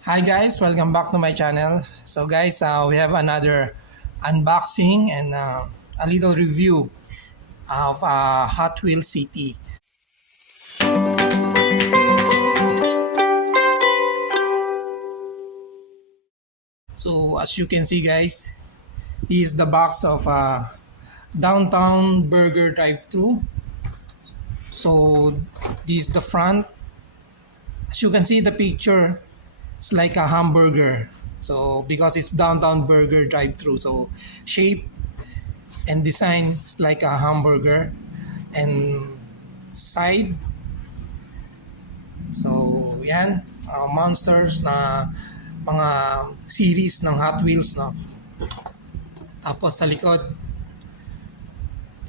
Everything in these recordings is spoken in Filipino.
Hi guys, welcome back to my channel. So guys, we have another unboxing and a little review of Hot Wheels City. So as you can see guys, this is the box of Downtown Burger Drive-Thru. So this is the front. As you can see the picture, it's like a hamburger. So because it's Downtown Burger Drive-Thru, so shape and design is like a hamburger, and side, so yan, monsters na mga series ng Hot Wheels, no? Tapos sa likod,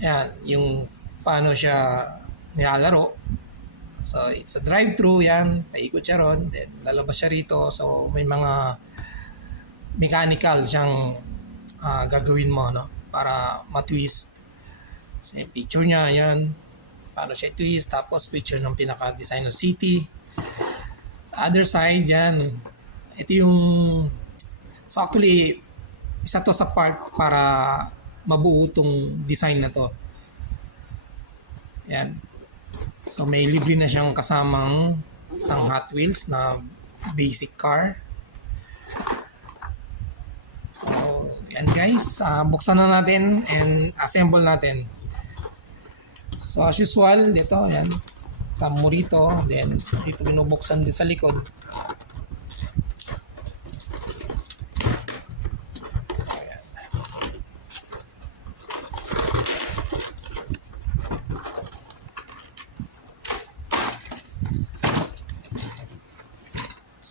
yan yung paano siya nilalaro. So it's a drive-thru, yan, paikot siya ron, then lalabas siya rito. So may mga mechanical siyang gagawin mo, no, para matwist. So yung picture niya, yan, paano siya twist. Tapos picture ng pinaka-design ng city. Sa other side, yan, ito yung, so actually isa to sa part para mabuo tong design na to. Yan. So may libre na siyang kasamang isang Hot Wheels na basic car. So yan guys, buksan na natin and assemble natin. So as usual, dito, yan, tamo rito, then dito binubuksan din sa likod.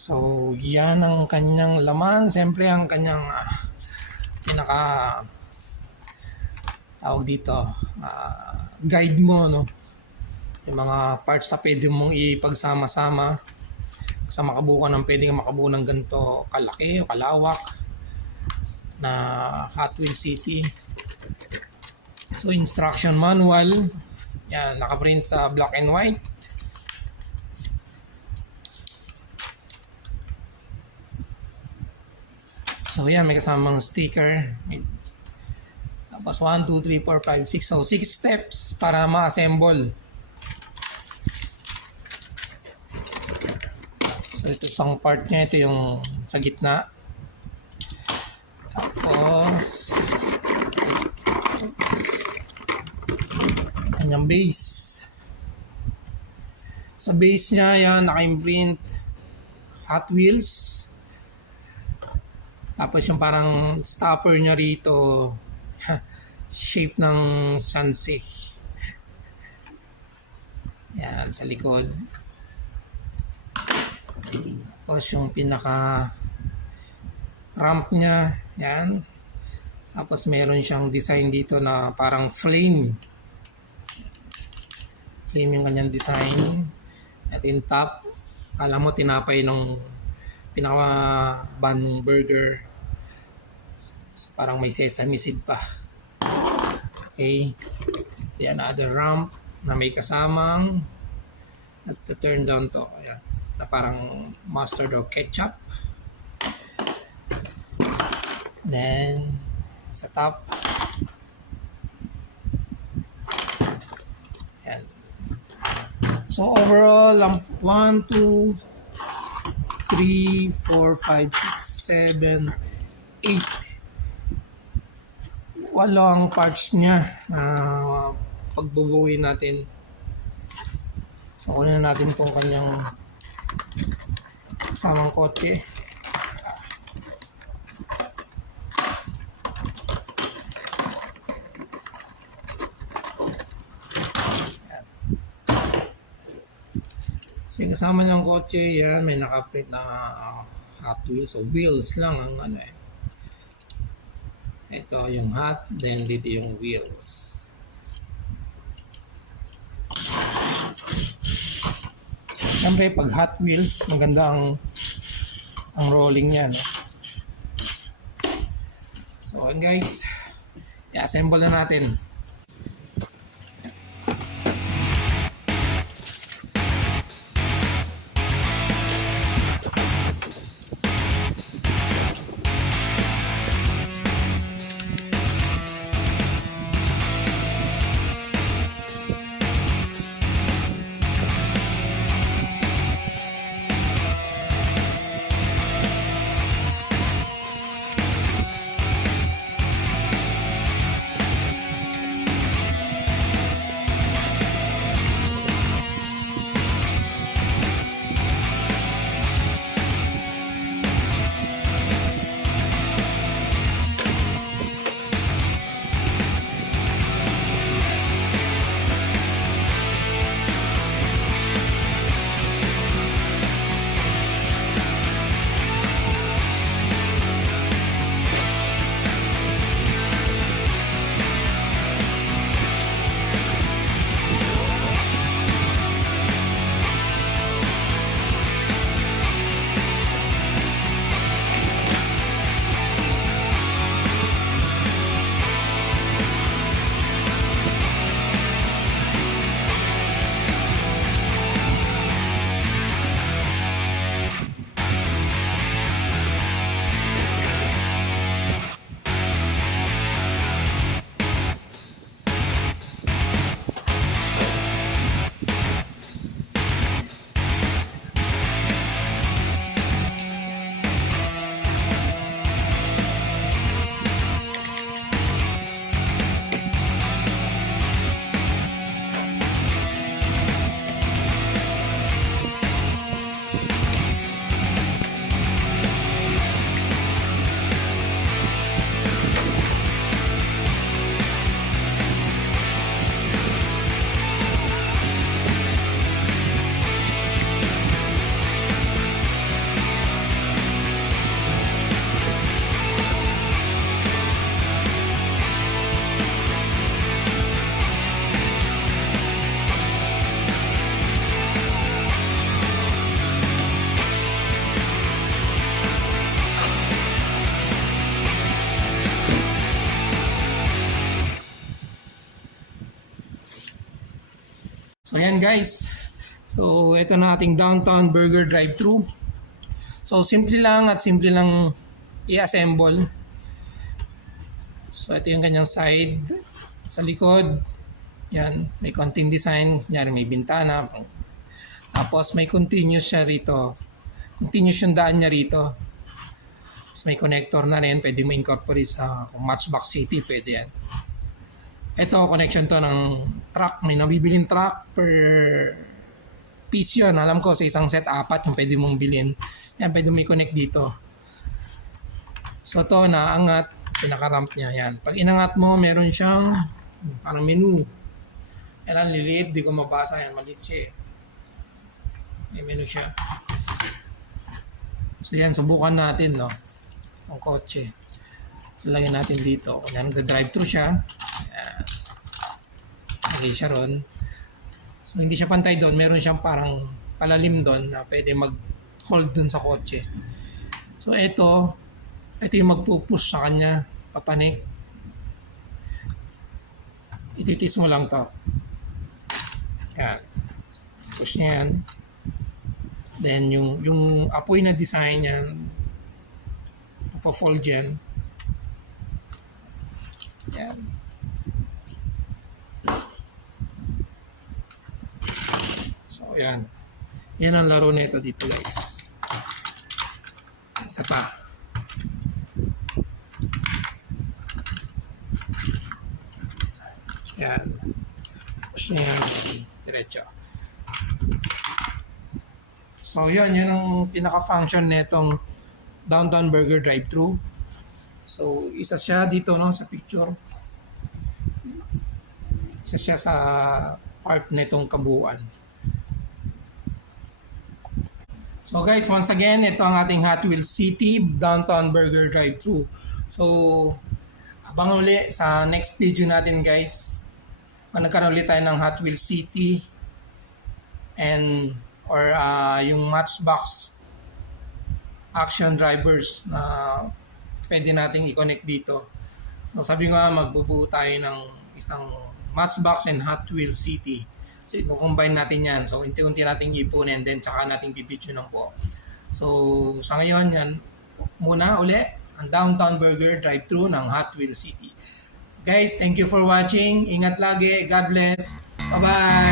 So, yan ang kanyang laman. Siyempre, ang kanyang pinaka tawag dito, guide mo, no? Yung mga parts na pwede mong ipagsama-sama sa makabuo ng pwedeng makabuo ng ganito kalaki o kalawak na Hot Wheels City. So, instruction manual. Yan, nakaprint sa black and white. So yan, may kasamang sticker. Tapos 1, 2, 3, 4, 5, 6. So 6 steps para ma-assemble. So ito isang part niya, ito yung sa gitna. Tapos kanyang base. Sa base niya, yan, naka-imprint Hot Wheels. Tapos yung parang stopper niya rito, shape ng sunset. Yan, sa likod. Tapos yung pinaka ramp niya, yan. Tapos meron siyang design dito na parang flame. Flame yung kanyang design. At yung top, alam mo tinapay ng pinaka bun burger. So, parang may sesame seed pa. Okay. Yan, another ramp na may kasamang at turn down to. Ayan, na parang mustard or ketchup. Then, sa top. Ayan. So, overall, ang 1, 2, 3, 4, 5, 6, 7, 8. Walo ang parts niya na pagbubuuin natin. So kunin na natin itong kanyang kasamang kotse. So yung kasama niyang kotse, yan, may nakaprint na Hot Wheels. So wheels lang ang ano eh. Ito yung hot, then dito yung wheels. Siyempre pag Hot Wheels, maganda ang rolling niya, no? So guys, i-assemble na natin. ayan guys. So, ito na ating Downtown Burger drive-thru. So, simple lang i-assemble. So, ito yung kanyang side. Sa likod, yan, may konting design. Yan, may bintana. Tapos, may continuous siya rito. Continuous yung daan niya rito. Tapos, may connector na rin. Pwede mo incorporate sa Matchbox City. Pwede yan. Ito, connection to ng truck. May nabibiling truck per piece yun. Alam ko, sa isang set, 4 yung pwede mong bilhin. Yan, pwede mo i-connect dito. So, to naangat. Pinaka-ramp niya. Yan. Pag inangat mo, meron siyang parang menu. Yan, liliit. Di ko mabasa. Yan, maliit siya eh. May menu siya. So, yan. Subukan natin, no? Ang kotse. Lagyan natin dito. Yan, nag-drive-thru siya. Yan. Okay siya ron. So, hindi siya pantay doon. Meron siyang parang palalim doon na pwede mag-hold doon sa kotse. So, ito yung magpupush sa kanya. Papanik. Ititis mo lang to. Yan. Push niya yan. Then, yung apoy na design yan, po-fold yan. Yan. So, yan. Yan ang laro na ito dito, guys. Isa pa. Yan. Push niya yan. Diretso. So, yun ang pinaka-function netong Downtown Burger drive-thru. So, isa siya dito, no, sa picture. Isa siya sa part netong kabuuan. So guys, once again, ito ang ating Hot Wheels City Downtown Burger drive-thru. So, abang uli sa next video natin, guys. Nagkaroon ulit tayo ng Hot Wheels City or yung Matchbox action drivers na pwede nating i-connect dito. So sabi ko nga, magbubuo tayo ng isang Matchbox and Hot Wheels City. So i-combine natin yan. So unti-unti nating ipon and then tsaka nating bibidyo ng buo. So sa ngayon, yan muna uli ang Downtown Burger drive-thru ng Hot Wheels City. So guys, thank you for watching. Ingat lagi. God bless. Bye-bye.